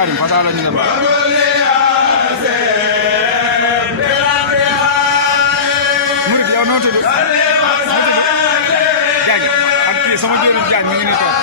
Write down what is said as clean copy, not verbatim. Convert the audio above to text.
Xaadim Fassala ñu dem murid yow noo tudd Jaañ ak kii sama jëriñ Jaañ mi ngi nii toog